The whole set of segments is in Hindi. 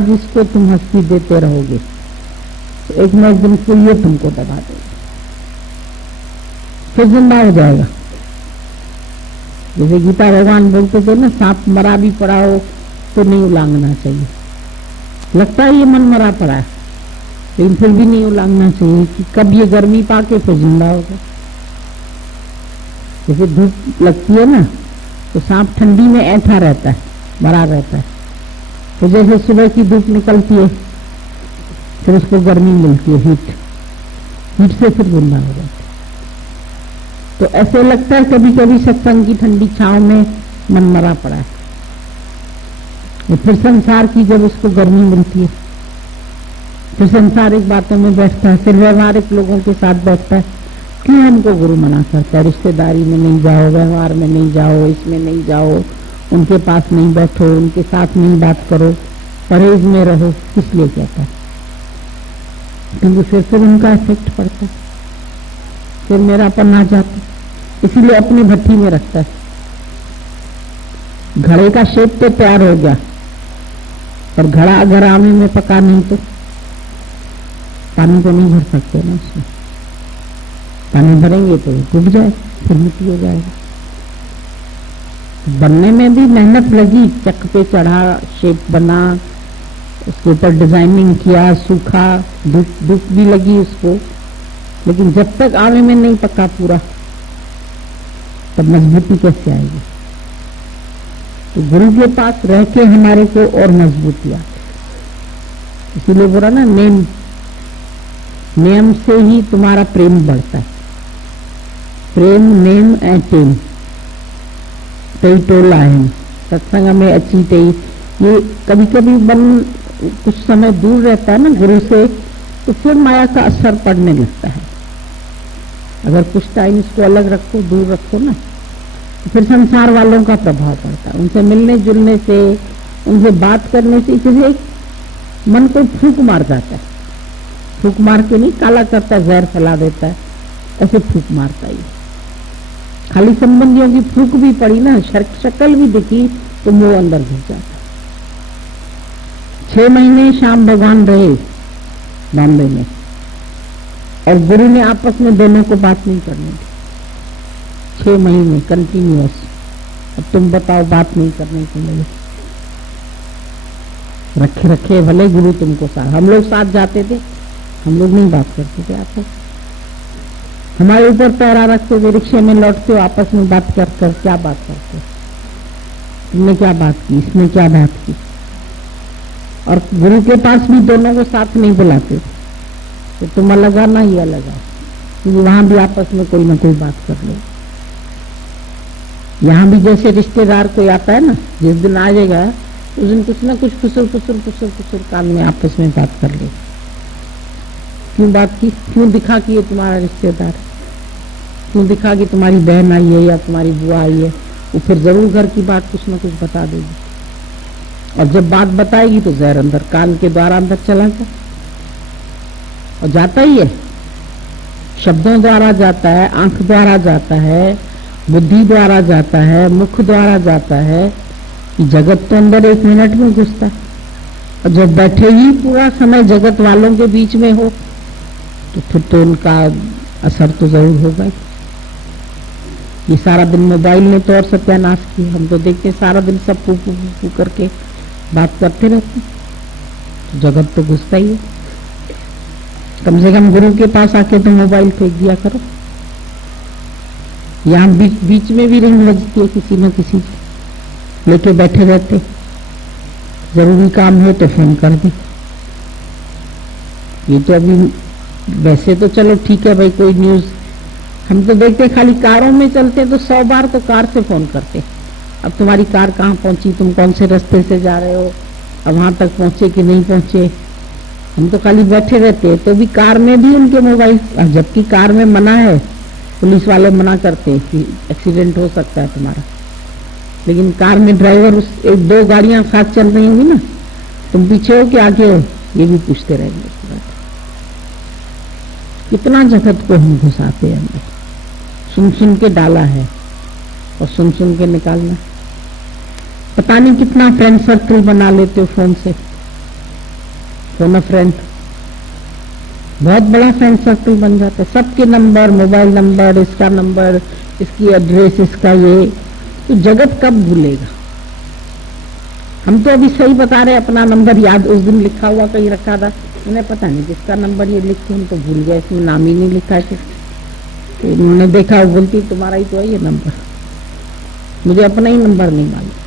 आज इसको तुम हंसी देते रहोगे तो एक न एक दिन को ये तुमको दबा देगा, फिर जिंदा हो जाएगा। जैसे गीता भगवान बोलते थे ना, सांप मरा भी पड़ा हो तो नहीं उलांघना चाहिए। लगता है ये मन मरा पड़ा है, लेकिन फिर भी नहीं उलांघना चाहिए कि कब ये गर्मी पाके फिर जिंदा होगा। जैसे धूप लगती है ना तो सांप ठंडी में ऐठा रहता है, मरा रहता है, तो जैसे सुबह की धूप निकलती है फिर उसको गर्मी मिलती है, हीट से फिर जिंदा हो जाता है। तो ऐसे लगता है कभी कभी सत्संग की ठंडी छांव में मन मरा पड़ा है, और फिर संसार की जब उसको गर्मी मिलती है फिर संसारिक बातों में बैठता है, फिर व्यवहारिक लोगों के साथ बैठता है। क्यों हमको गुरु मना करता है, रिश्तेदारी में नहीं जाओ, व्यवहार में नहीं जाओ, इसमें नहीं जाओ, उनके पास नहीं बैठो, उनके साथ नहीं बात करो, परहेज में रहो, इसलिए कहता है क्योंकि फिर उनका इफेक्ट पड़ता है, फिर मेरापन आ जाता है, इसीलिए अपनी भट्टी में रखता है। घड़े का शेप तो तैयार हो गया, पर घड़ा अगर आमे में पका नहीं तो पानी तो नहीं भर सकते ना उसमें, पानी भरेंगे तो डूब जाए, फिर मिट्टी हो जाएगा। बनने में भी मेहनत लगी, चक पे चढ़ा, शेप बना, उसके ऊपर डिजाइनिंग किया, सूखा, धूप भी लगी उसको, लेकिन जब तक आवे में नहीं पका पूरा तब मजबूती कैसे आएगी। तो गुरु के पास रह के हमारे को और मजबूती आती। इसीलिए बोला ना, नियम से ही तुम्हारा प्रेम बढ़ता है। प्रेम नेम एंड टेम तई टोला है, सत्संग में अच्छी तई। ये कभी कभी मन कुछ समय दूर रहता है ना गुरु से, तो फिर माया का असर पड़ने लगता है। अगर कुछ टाइम इसको अलग रखो, दूर रखो ना, तो फिर संसार वालों का प्रभाव पड़ता है। उनसे मिलने जुलने से, उनसे बात करने से जैसे मन को फूंक मार जाता है। फूंक मार के नहीं, काला करता है, जहर फैला देता है, ऐसे फूंक मारता ही। खाली संबंधियों की फूंक भी पड़ी ना, शक्ल भी दिखी तो मुंह अंदर घुस जाता। 6 महीने श्याम भगवान रहे बॉम्बे में, और गुरु ने आपस में दोनों को बात नहीं करनी थी। 6 महीने कंटिन्यूअस। अब तुम बताओ, बात नहीं करने के लिए रखे भले गुरु तुमको साथ। हम लोग साथ जाते थे, हम लोग नहीं बात करते थे आपस। हमारे ऊपर पैरा रखते थे, रिक्शे में लौटते हो, आपस में बात कर क्या बात करते हो, तुमने क्या बात की, इसने क्या बात की। और गुरु के पास भी दोनों को साथ नहीं बुलाते, तो तुम अलग आना, ये अलग आ, क्योंकि वहां भी आपस में कोई ना कोई बात कर लो। यहाँ भी जैसे रिश्तेदार कोई आता है ना, जिस दिन आ जाएगा उस दिन कुछ ना कुछ खुसुर कान में आपस में बात कर ले। क्यों बात की, क्यों दिखा कि ये तुम्हारा रिश्तेदार, क्यों दिखा कि तुम्हारी बहन आई है या तुम्हारी बुआ आई है। वो फिर जरूर घर की बात कुछ ना कुछ बता देगी, और जब बात बताएगी तो जहर अंदर कान के द्वारा अंदर चला जाए, और जाता ही है, शब्दों द्वारा जाता है, आंख द्वारा जाता है, बुद्धि द्वारा जाता है, मुख द्वारा जाता है। जगत तो अंदर 1 मिनट में घुसता है, और जब बैठे ही पूरा समय जगत वालों के बीच में हो तो फिर तो उनका असर तो जरूर होगा। ये सारा दिन मोबाइल ने तो और सत्यानाश किया। हम तो देखते सारा दिन सब फू करके बात करते रहते, तो जगत तो घुसता ही है। कम से कम गुरु के पास आके तो मोबाइल फेंक दिया करो। यहाँ बीच में भी रिंग बजती है किसी न किसी की, लेके बैठे रहते, जरूरी काम है तो फोन कर दे। ये तो अभी वैसे तो चलो ठीक है भाई, कोई न्यूज हम तो देखते, खाली कारों में चलते तो 100 बार तो कार से फोन करते, अब तुम्हारी कार कहाँ पहुंची, तुम कौन से रास्ते से जा रहे हो, अब वहां तक पहुंचे कि नहीं पहुंचे। हम तो खाली बैठे रहते, तो भी कार में भी उनके मोबाइल, जबकि कार में मना है, पुलिस वाले मना करते हैं कि एक्सीडेंट हो सकता है तुम्हारा, लेकिन कार में ड्राइवर उस 1-2 गाड़ियां साथ चल रही होंगी ना, तुम पीछे हो कि आगे हो, ये भी पूछते रहेंगे। कितना जगत को हम घुसाते हैं अंदर, सुन के डाला है और सुन के निकालना। पता नहीं कितना फ्रेंड सर्कल बना लेते हो फोन से, फोन अ फ्रेंड, बहुत बड़ा फ्रेंड सर्कल बन जाता है, सबके नंबर, मोबाइल नंबर, इसका नंबर, इसकी एड्रेस, इसका ये, तो जगत कब भूलेगा। हम तो अभी सही बता रहे, अपना नंबर याद उस दिन लिखा हुआ कहीं रखा था, उन्हें पता नहीं किसका नंबर ये लिख के हम तो भूल गए, इसमें नाम ही नहीं लिखा है। तो उन्होंने देखा, वो बोलती तुम्हारा ही तो है ये नंबर, मुझे अपना ही नंबर नहीं मालूम।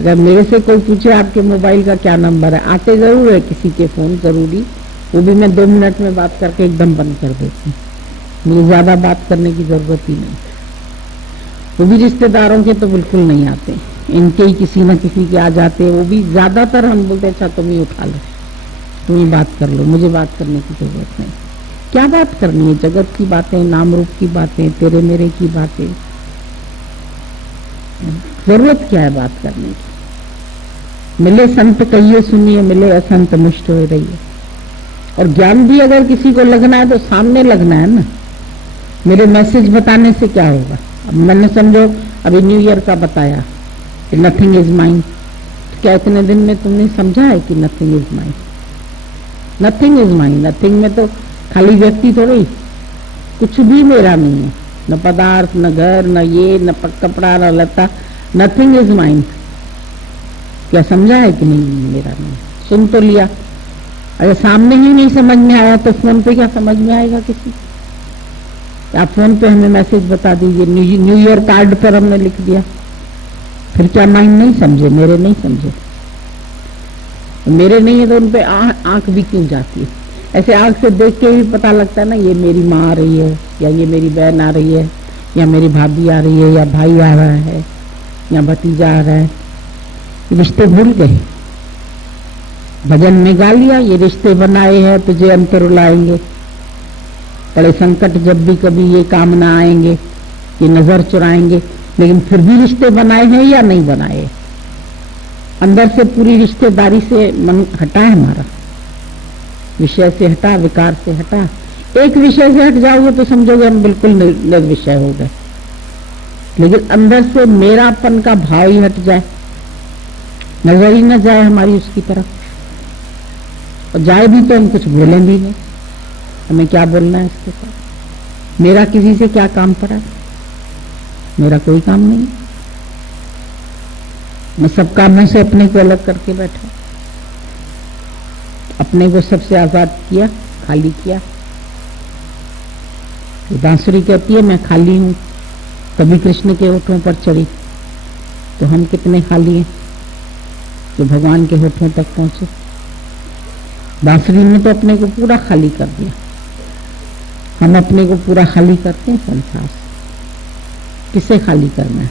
अगर मेरे से कोई पूछे आपके मोबाइल का क्या नंबर है, आते जरूर है किसी के फोन जरूरी, वो भी मैं 2 मिनट में बात करके एकदम बंद कर देती हूँ, मुझे ज्यादा बात करने की जरूरत ही नहीं। वो भी रिश्तेदारों के तो बिल्कुल नहीं आते, इनके ही किसी न किसी के आ जाते हैं, वो भी ज्यादातर हम बोलते अच्छा तुम ही उठा लो, तुम ही बात कर लो, मुझे बात करने की जरूरत नहीं। क्या बात करनी है, जगत की बातें, नाम रूप की बातें, तेरे मेरे की बातें, जरूरत क्या है बात करने की। मिले संत कहिए सुनिए, मिले असंत मुष्ट हो रहिए। और ज्ञान भी अगर किसी को लगना है तो सामने लगना है ना, मेरे मैसेज बताने से क्या होगा। अब मैंने समझो अभी न्यू ईयर का बताया कि नथिंग इज माइंड, क्या इतने दिन में तुमने समझा है कि nothing is mind? Nothing is mind, nothing में तो खाली व्यक्ति थोड़ी, कुछ भी मेरा नहीं है, न पदार्थ, न घर, न ये, न कपड़ा, न लता, नथिंग इज माइंड। क्या समझा है कि नहीं मेरा नहीं? सुन तो लिया, अगर सामने ही नहीं समझ में आया तो फोन पे क्या समझ में आएगा किसी? आप फोन पे हमें मैसेज बता दीजिए, न्यू ईयर कार्ड पर हमने लिख दिया, फिर क्या माइंड नहीं समझे, मेरे नहीं समझे? मेरे नहीं है तो उन पे आंख भी क्यों जाती है? ऐसे आंख से देख के भी पता लगता है ना, ये मेरी माँ आ रही है, या ये मेरी बहन आ रही है, या मेरी भाभी आ रही है, या भाई आ रहा है, या भतीजा आ रहा है। रिश्ते भूल गए, भजन में गा लिया, ये रिश्ते बनाए हैं तुझे अंतर रुलाएंगे, बड़े संकट जब भी कभी ये काम ना आएंगे, ये नजर चुराएंगे। लेकिन फिर भी रिश्ते बनाए हैं या नहीं बनाए? अंदर से पूरी रिश्तेदारी से मन हटा है हमारा, विषय से हटा, विकार से हटा। एक विषय से हट जाओगे तो समझोगे हम बिल्कुल निर्विषय हो गए, लेकिन अंदर से मेरापन का भाव ही हट जाए, नजर ही न जाए हमारी उसकी तरफ, और जाए भी तो हम कुछ बोलें भी नहीं, हमें क्या बोलना है इसके साथ? मेरा किसी से क्या काम पड़ा? मेरा कोई काम नहीं, मैं सब कामों से अपने को अलग करके बैठा, अपने को सबसे आजाद किया, खाली किया। बांसुरी कहती है मैं खाली हूं, कभी कृष्ण के होठों पर चढ़ी, तो हम कितने खाली हैं जो भगवान के होठों तक पहुंचे। बांसुरी ने तो अपने को पूरा खाली कर दिया, हम अपने को पूरा खाली करते हैं संसार से। किसे खाली करना है?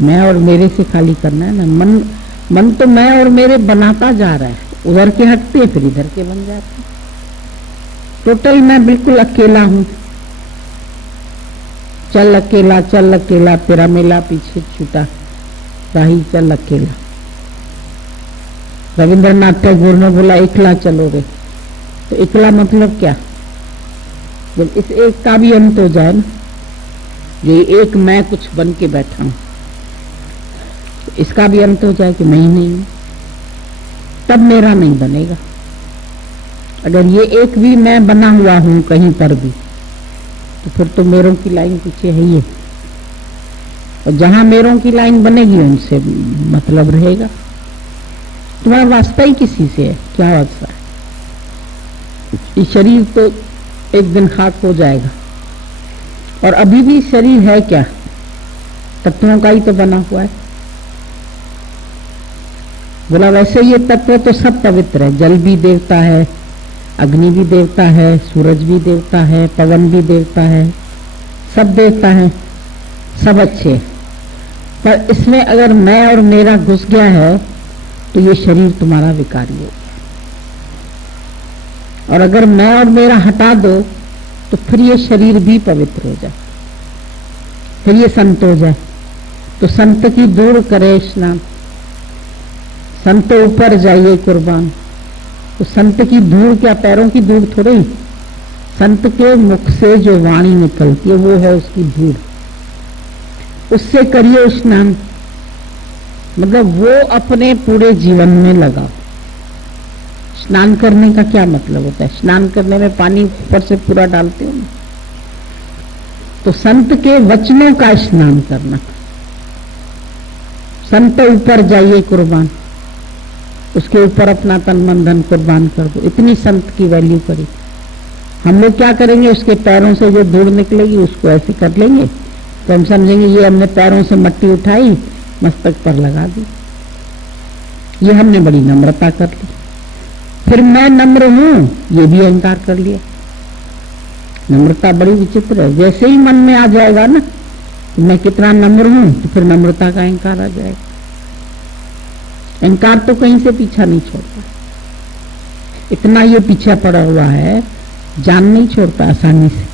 मैं और मेरे से खाली करना है ना। मन तो मैं और मेरे बनाता जा रहा है, उधर के हटते फिर इधर के बन जाते। टोटल मैं बिल्कुल अकेला हूं, चल अकेला तेरा मेला पीछे छूटा, राही चल अकेला। रविंद्रनाथ टैगोर ने बोला एकला चलो रे, तो एकला मतलब क्या? जब इस एक का भी अंत हो जाए ना, जो एक मैं कुछ बन के बैठा हूं, तो इसका भी अंत हो जाए कि मैं ही नहीं हूं, तब मेरा नहीं बनेगा। अगर ये एक भी मैं बना हुआ हूं कहीं पर भी, तो फिर तो मेरों की लाइन पीछे है ही, और जहां मेरों की लाइन बनेगी उनसे मतलब रहेगा। तुम्हारा वास्ता ही किसी से है? क्या वास्ता है? ये शरीर तो एक दिन खाक हो जाएगा, और अभी भी शरीर है क्या? तत्वों का ही तो बना हुआ है। बोला वैसे ये तत्व तो सब पवित्र है, जल भी देवता है, अग्नि भी देवता है, सूरज भी देवता है, पवन भी देवता है, सब देवता है, सब अच्छे। पर इसमें अगर मैं और मेरा घुस गया है तो ये शरीर तुम्हारा विकारी हो गया, और अगर मैं और मेरा हटा दो तो फिर ये शरीर भी पवित्र हो जाए, फिर ये संत हो जाए। तो संत की दूर करे स्नान, संत ऊपर जाइए कुर्बान। तो संत की धूल क्या पैरों की धूल थोड़ी, संत के मुख से जो वाणी निकलती है वो है उसकी धूल, उससे करिए स्नान। मतलब वो अपने पूरे जीवन में लगाओ, स्नान करने का क्या मतलब होता है? स्नान करने में पानी ऊपर से पूरा डालते हो ना, तो संत के वचनों का स्नान करना। संत ऊपर जाइए कुर्बान, उसके ऊपर अपना तन मन धन कुर्बान कर दो, इतनी संत की वैल्यू करी। हम लोग क्या करेंगे, उसके पैरों से जो धूल निकलेगी उसको ऐसे कर लेंगे, तो हम समझेंगे ये हमने पैरों से मट्टी उठाई मस्तक पर लगा दी, ये हमने बड़ी नम्रता कर ली। फिर मैं नम्र हूं, ये भी अहंकार कर लिया। नम्रता बड़ी विचित्र है। जैसे ही मन में आ जाएगा ना तो मैं कितना नम्र हूं, तो फिर नम्रता का अहंकार आ जाएगा। अहंकार तो कहीं से पीछा नहीं छोड़ता, इतना ये पीछा पड़ा हुआ है, जान नहीं छोड़ता आसानी से।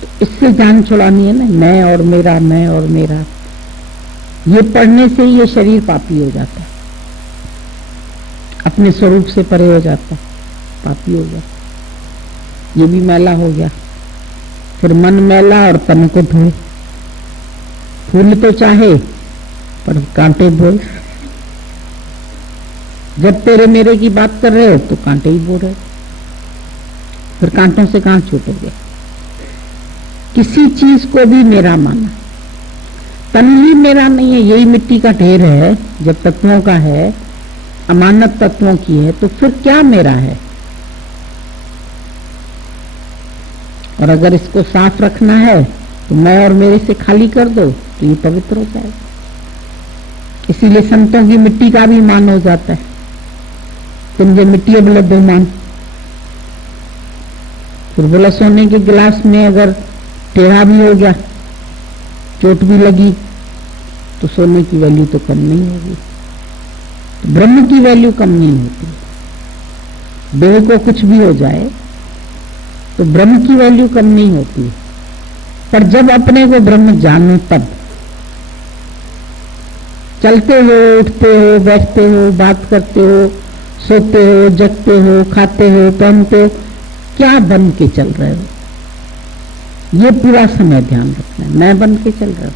तो इससे जान छुड़ानी है ना, मैं और मेरा, मैं और मेरा। ये पढ़ने से ही ये शरीर पापी हो जाता है, अपने स्वरूप से परे हो जाता है, पापी हो जाता है। ये भी मैला हो गया। फिर मन मैला और तन को धोए। फूल तो चाहे पर कांटे बोल। जब तेरे मेरे की बात कर रहे हो तो कांटे ही बोल रहे, फिर कांटों से कहां छूटोगे? किसी चीज को भी मेरा माना, तन ही मेरा नहीं है, यही मिट्टी का ढेर है, जब तत्वों का है, अमानत तत्वों की है, तो फिर क्या मेरा है? और अगर इसको साफ रखना है तो मैं और मेरे से खाली कर दो तो ये पवित्र हो जाएगा। इसीलिए संतों की मिट्टी का भी मान हो जाता है। तुम जो मिट्टी अब लड्डू मान। फिर बोला सोने के गिलास में अगर टेढ़ा भी हो गया, चोट भी लगी, तो सोने की वैल्यू तो कम नहीं होगी। तो ब्रह्म की वैल्यू कम नहीं होती। देह को कुछ भी हो जाए तो ब्रह्म की वैल्यू कम नहीं होती। पर जब अपने को ब्रह्म जानो, तब चलते हो, उठते हो, बैठते हो, बात करते हो, सोते हो, जगते हो, खाते हो, पहनते हो, क्या बन के चल रहे हो? ये पूरा समय ध्यान रखना है। मैं बन के चल रहा हूं,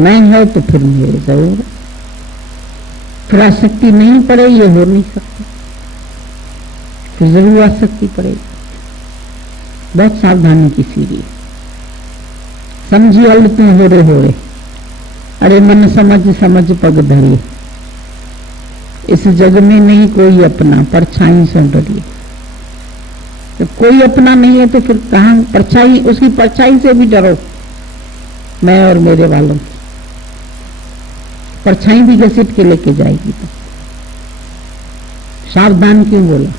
मैं है तो फिर मेरे जरूर है। फिर आसक्ति नहीं पड़े, ये हो नहीं सकता, फिर जरूर आसक्ति पड़ेगी। बहुत सावधानी की सीढ़ी। समझी अल तू हो रे, अरे मन समझ समझ पग धरी। इस जग में नहीं कोई अपना, परछाई से डरिए। तो कोई अपना नहीं है तो फिर कहां परछाई? उसकी परछाई से भी डरो, मैं और मेरे वालों की परछाई भी घसीट के लेके जाएगी। तो सावधान क्यों बोला?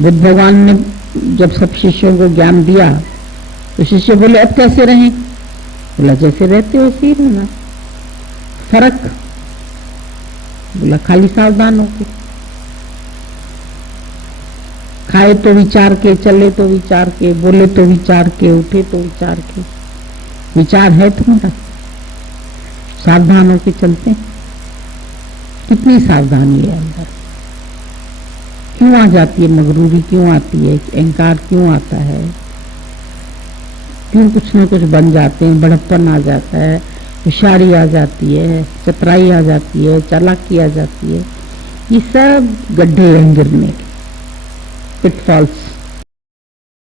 बुद्ध भगवान ने जब सब शिष्यों को ज्ञान दिया तो शिष्य बोले अब कैसे रहें? बोला जैसे रहते हो उसी रहना। फर्क? बोला खाली सावधान होके, खाए तो विचार के, चले तो विचार के, बोले तो विचार के, उठे तो विचार के। विचार है तुम्हारा, सावधान होके चलते हैं। कितनी सावधानी है अंदर? क्यों आ जाती है मगरूरी? क्यों आती है अहंकार? क्यों आता है? क्यों कुछ न कुछ बन जाते हैं? बड़प्पन आ जाता है, होशियारी आ जाती है, चतुराई आ जाती है, चालाकी आ जाती है। ये सब गड्ढे हैं गिरने के, पिटफॉल्स।